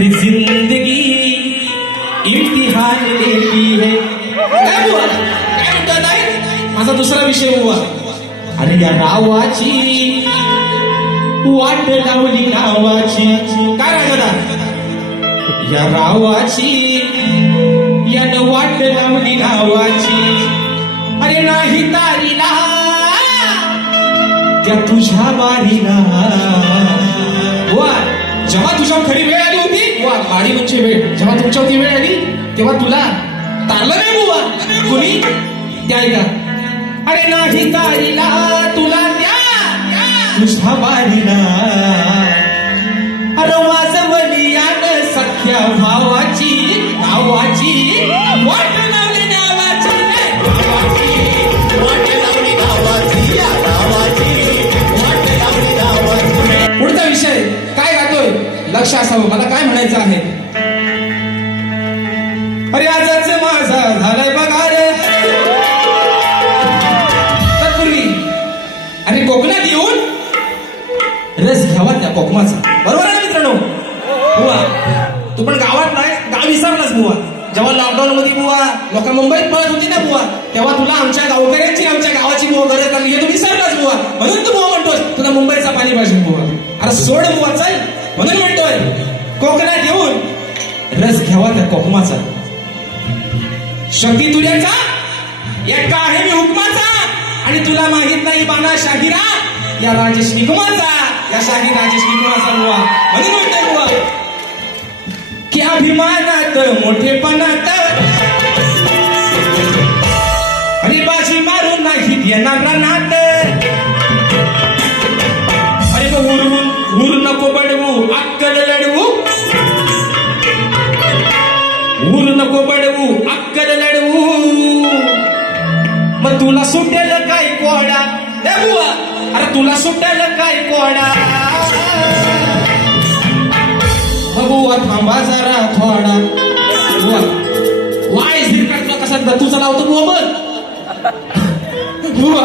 अरे जिंदगी इम्तिहान लेती है. काय बुवा काय म्हणतात आहे माझा दुसरा विषय बुवा. अरे या नावाची वाट लावली नावाची. काय राहणार या नावाची यानं वाट लावली नावाची. अरे नाही तारीला त्या तुझ्या वारीला. वा जेव्हा तुझ्या खरी वेळ आली होती वा वारी म्हणजे वेळ जेव्हा तुमच्यावरती वेळ आली तेव्हा तुला तारलं नाही बुवा कोणी त्या ऐका. अरे नाही तारीला तुला त्या तुझ्या वारीला. अरे वाजवली यानं सख्या भावाची नावाची वाट लावली नावाची. पुढचा विषय काय गातोय लक्ष असावं मला काय म्हणायचं आहे. अरे आजच माझा झालाय पगार. तत्पूर्वी अरे कोकणात येऊन रस घ्यावा त्या कोकमाचा. बरोबर आहे ना मित्रांनो. बुवा तू पण गावात नाही गाव विसरलास बुवा. जेव्हा लॉकडाऊन मध्ये बुवा लोक मुंबईत पळत होती ना बुवा तेव्हा तुला आमच्या गावकऱ्यांची आमच्या गावाची बुवा गरज आली हे तू विसरलास बुवा. म्हणून तू बुवा म्हणतोस तुला मुंबईचा पाणी पाहिजे बुवा. अरे सोड बुवा चल म्हणून म्हणतोय कोकणात येऊन रस घ्यावा त्या कोकमाचा. शक्ती तुझ्याचा एकटा आहे मी हुकमाचा. आणि तुला माहित नाही बाणा शाहिरा या राजेश निकमाचा. या शाहीर राजेश निकमाचा बुवा. म्हणून म्हणतोय बुवा की अभिमानात मोठेपणात अरे बाजी मारून नाही येणार नाट. अरे हुर नको बडवू अक्कल लढवू. हुर नको बडवू अक्कल लढवू. मग तुला सुटेल काय कोडा बुवा. अरे तुला सुटेल काय कोडा. बुवा थांबा जरा थोडा. बुवा वाय झिरकाटला कसा तुझा लावतो बुवा बघ. बुवा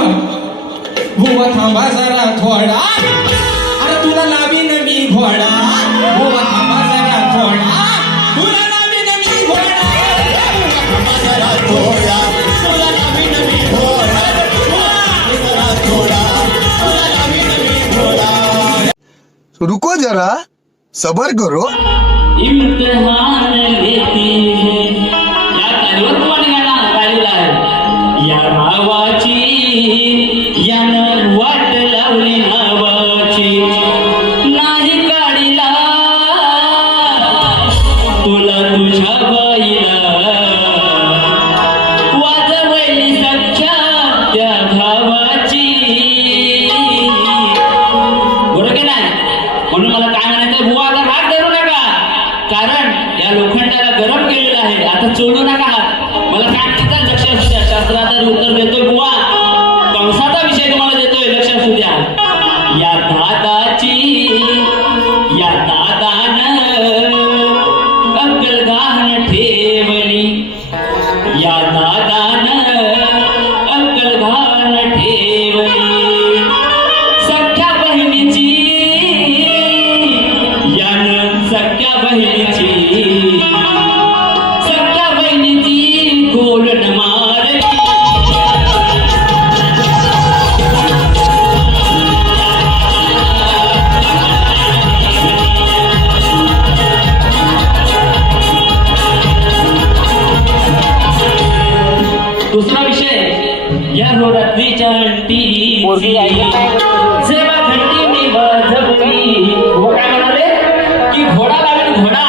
बुवा थांबा जरा थोडा. अरे तुला लावीन मी घोडा. बुवा थांबा जरा थोडा. तुला लावीन मी घोडा. थांबा जरा थोडा. तुला लावीन मी घोडा. जरा थोडा. तुला लावीन मी घोडा. रुको जरा सबर करो. इम्तिहान लेती है या तालीवर तुम्हाला गाणं गायलेलं आहे. या नावाची यानं वाट लावली नावाची. नाही काढीला तुला तुझ्या बाईला. वाजवली सख्या त्या भावाची. बरोबर की नाही. म्हणून मला काय म्हणायचं बुवा आता राग धरू नका. कारण या लोखंडाला गरम केलेलं आहे. आता चोळू नका हात. मला काय म्हणायचं लक्ष असू द्या. शास्त्राचं उत्तर देतोय बुवा. कंसाचा विषय तुम्हाला देतोय लक्ष असू द्या. या दादाची या दादानं अक्कल गहाण ठेवली. या दादानं अक्कल गहाण ठेवली. सख्या बहिणीची यानं सख्या बहिणीची. सख्या बहिणीची गोलन मारली. दुसरा विषय या रोडातलीच्या अंटी जेव्हा घंटी मी वाजवली. काय म्हणाले की घोडा लावेल घोडा.